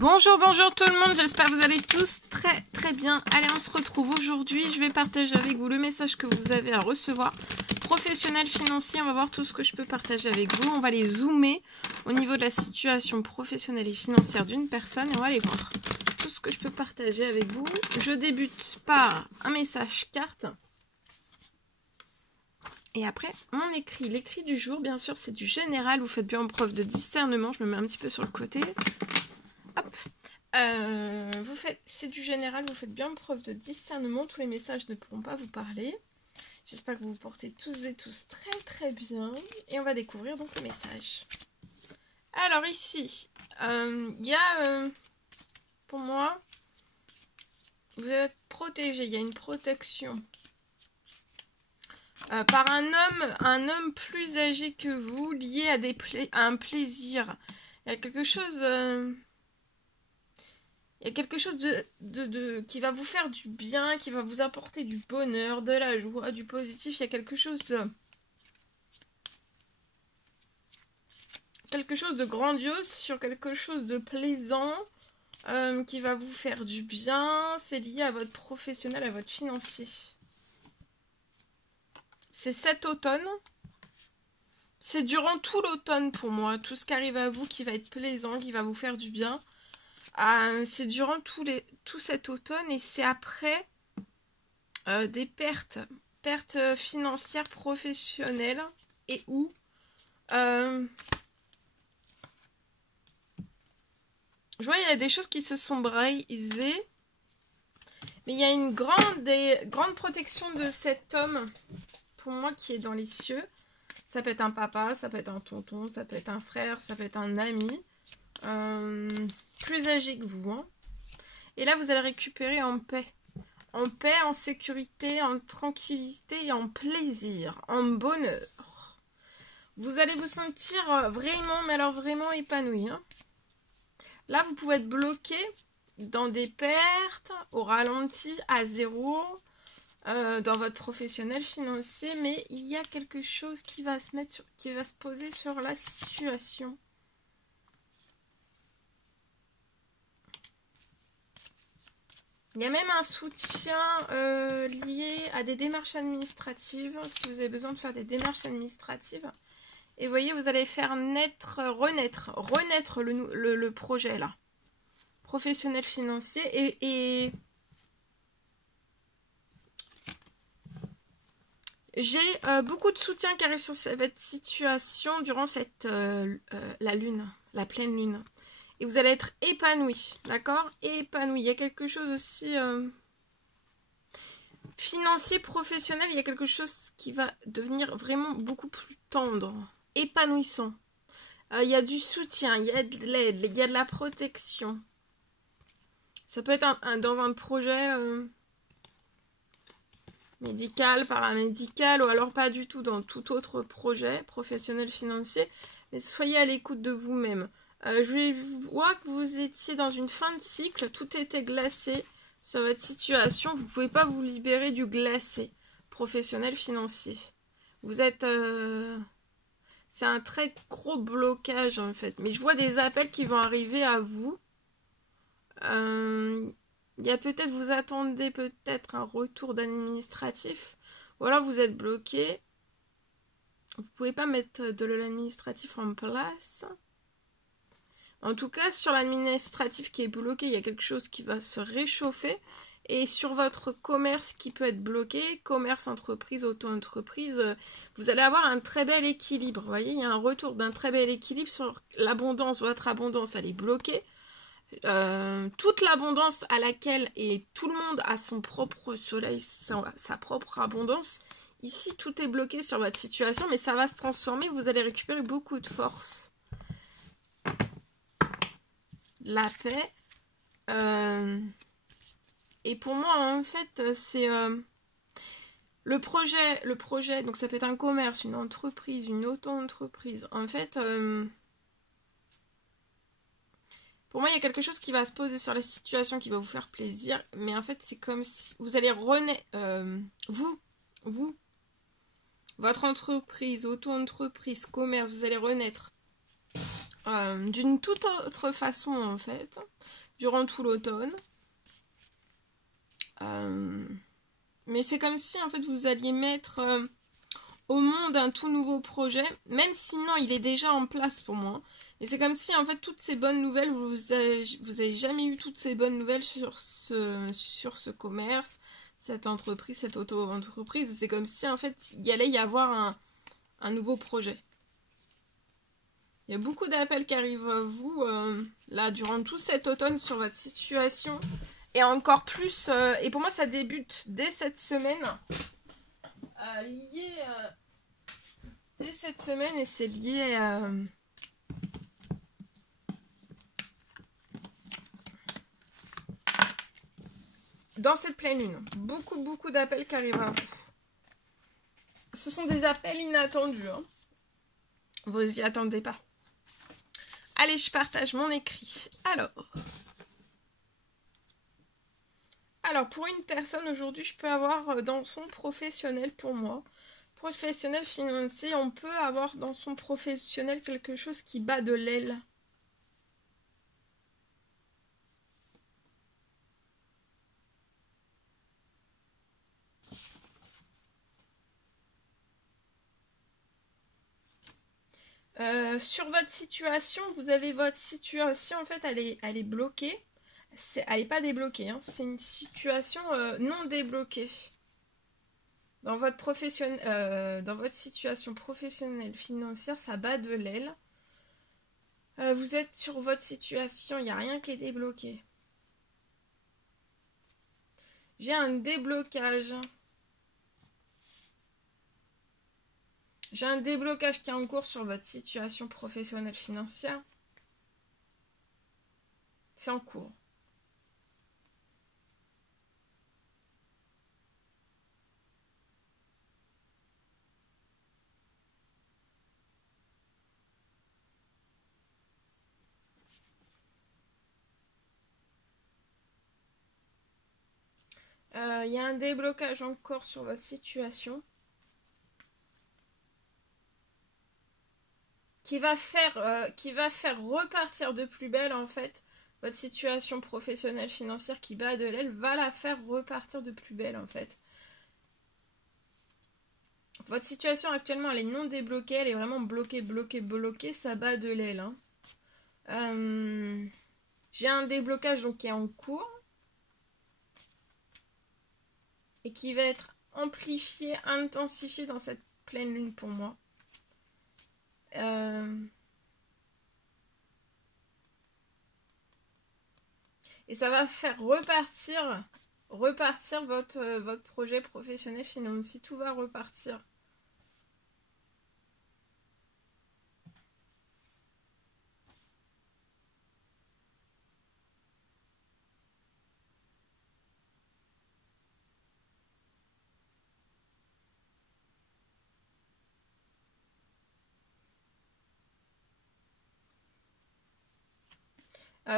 Bonjour, bonjour tout le monde, j'espère que vous allez tous très bien. Allez, on se retrouve aujourd'hui, je vais partager avec vous le message que vous avez à recevoir. Professionnel, financier, on va voir tout ce que je peux partager avec vous. On va les zoomer au niveau de la situation professionnelle et financière d'une personne et on va aller voir tout ce que je peux partager avec vous. Je débute par un message carte. Et après, mon écrit, l'écrit du jour, bien sûr, c'est du général. Vous faites bien preuve de discernement, je me mets un petit peu sur le côté. Hop. C'est du général, vous faites bien preuve de discernement. Tous les messages ne pourront pas vous parler. J'espère que vous vous portez tous et tous très bien. Et on va découvrir donc le message. Alors ici, il y a, pour moi, vous êtes protégé. Il y a une protection par un homme plus âgé que vous, lié à un plaisir. Il y a quelque chose... Il y a quelque chose qui va vous faire du bien, qui va vous apporter du bonheur, de la joie, du positif. Il y a quelque chose de grandiose sur quelque chose de plaisant qui va vous faire du bien. C'est lié à votre professionnel, à votre financier. C'est cet automne. C'est durant tout l'automne pour moi. Tout ce qui arrive à vous qui va être plaisant, qui va vous faire du bien. C'est durant tout cet automne et c'est après des pertes financières professionnelles et où je vois il y a des choses qui se sont brisées, mais il y a une grande protection de cet homme pour moi qui est dans les cieux. Ça peut être un papa, ça peut être un tonton, ça peut être un frère, ça peut être un ami. Plus âgé que vous, hein. Et là vous allez récupérer en paix, en sécurité, en tranquillité et en plaisir, en bonheur. Vous allez vous sentir vraiment, mais alors vraiment épanoui, hein. Là vous pouvez être bloqué dans des pertes, au ralenti, à zéro, dans votre professionnel financier, mais il y a quelque chose qui va se poser sur la situation. Il y a même un soutien lié à des démarches administratives, si vous avez besoin de faire des démarches administratives. Et vous voyez, vous allez faire renaître le projet là. Professionnel financier. Et j'ai beaucoup de soutien qui arrive sur cette situation durant la lune, la pleine lune. Et vous allez être épanoui, d'accord? Épanoui. Il y a quelque chose aussi financier, professionnel. Il y a quelque chose qui va devenir vraiment beaucoup plus tendre, épanouissant. Il y a du soutien, il y a de l'aide, il y a de la protection. Ça peut être dans un projet médical, paramédical, ou alors pas du tout dans tout autre projet professionnel, financier. Mais soyez à l'écoute de vous-même. Je vois que vous étiez dans une fin de cycle, tout était glacé sur votre situation, vous ne pouvez pas vous libérer du glacé professionnel financier. Vous êtes... c'est un très gros blocage en fait, mais je vois des appels qui vont arriver à vous. Il y a peut-être, vous attendez peut-être un retour d'administratif, ou alors vous êtes bloqué. Vous ne pouvez pas mettre de l'administratif en place. En tout cas, sur l'administratif qui est bloqué, il y a quelque chose qui va se réchauffer. Et sur votre commerce qui peut être bloqué, commerce, entreprise, auto-entreprise, vous allez avoir un très bel équilibre. Vous voyez, il y a un retour d'un très bel équilibre sur l'abondance. Votre abondance, elle est bloquée. Toute l'abondance à laquelle, et tout le monde a son propre soleil, sa propre abondance. Ici, tout est bloqué sur votre situation, mais ça va se transformer. Vous allez récupérer beaucoup de force. La paix. Et pour moi, en fait, c'est le projet, donc ça peut être un commerce, une entreprise, une auto-entreprise. En fait, pour moi, il y a quelque chose qui va se poser sur la situation qui va vous faire plaisir. Mais en fait, c'est comme si vous allez renaître, votre entreprise, auto-entreprise, commerce, vous allez renaître d'une toute autre façon en fait, durant tout l'automne. Mais c'est comme si en fait vous alliez mettre au monde un tout nouveau projet, même si non il est déjà en place pour moi. Et c'est comme si en fait toutes ces bonnes nouvelles, vous avez jamais eu toutes ces bonnes nouvelles sur ce commerce, cette entreprise, cette auto-entreprise. C'est comme si en fait il y allait y avoir un nouveau projet. Il y a beaucoup d'appels qui arrivent à vous là durant tout cet automne sur votre situation. Et encore plus, et pour moi ça débute dès cette semaine. Dès cette semaine et c'est lié dans cette pleine lune. Beaucoup d'appels qui arrivent à vous. Ce sont des appels inattendus. Hein. Vous y attendez pas. Allez, je partage mon écrit. Alors, pour une personne aujourd'hui, je peux avoir dans son professionnel pour moi, professionnel financier, on peut avoir dans son professionnel quelque chose qui bat de l'aile. Sur votre situation, vous avez votre situation, en fait, elle est bloquée. Elle n'est pas débloquée, hein. C'est une situation non débloquée. Dans votre situation professionnelle, financière, ça bat de l'aile. Vous êtes sur votre situation, il n'y a rien qui est débloqué. J'ai un déblocage. J'ai un déblocage qui est en cours sur votre situation professionnelle financière. C'est en cours. Il y a un déblocage encore sur votre situation qui va faire repartir de plus belle en fait votre situation professionnelle financière qui bat de l'aile, va la faire repartir de plus belle en fait. Votre situation actuellement elle est non débloquée, elle est vraiment bloquée, ça bat de l'aile. Hein. J'ai un déblocage donc qui est en cours et qui va être amplifié, intensifié dans cette pleine lune pour moi. Et ça va faire repartir votre projet professionnel financier. Tout va repartir.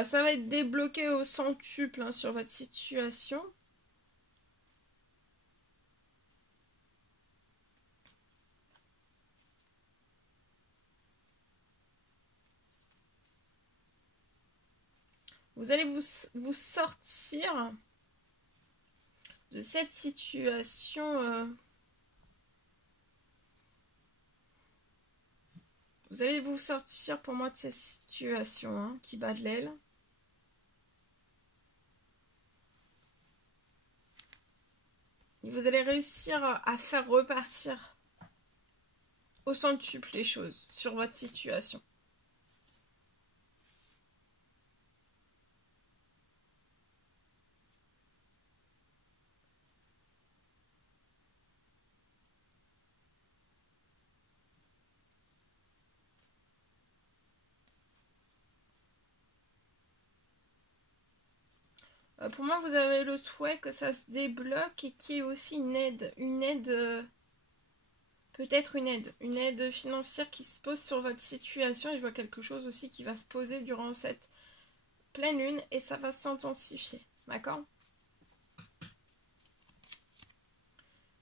Ça va être débloqué au centuple hein, sur votre situation. Vous allez vous sortir de cette situation. Vous allez vous sortir pour moi de cette situation hein, qui bat de l'aile. Et vous allez réussir à faire repartir au centuple les choses sur votre situation. Pour moi, vous avez le souhait que ça se débloque et qu'il y ait aussi une aide, peut-être une aide financière qui se pose sur votre situation. Et je vois quelque chose aussi qui va se poser durant cette pleine lune et ça va s'intensifier. D'accord ?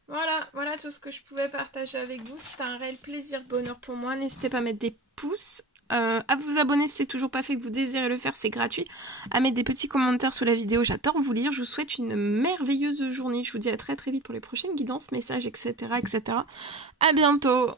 Voilà tout ce que je pouvais partager avec vous. C'était un réel plaisir, bonheur pour moi. N'hésitez pas à mettre des pouces, à vous abonner si c'est toujours pas fait, que vous désirez le faire, c'est gratuit. À mettre des petits commentaires sous la vidéo, j'adore vous lire. Je vous souhaite une merveilleuse journée. Je vous dis à très très vite pour les prochaines guidances, messages, etc. etc. À bientôt.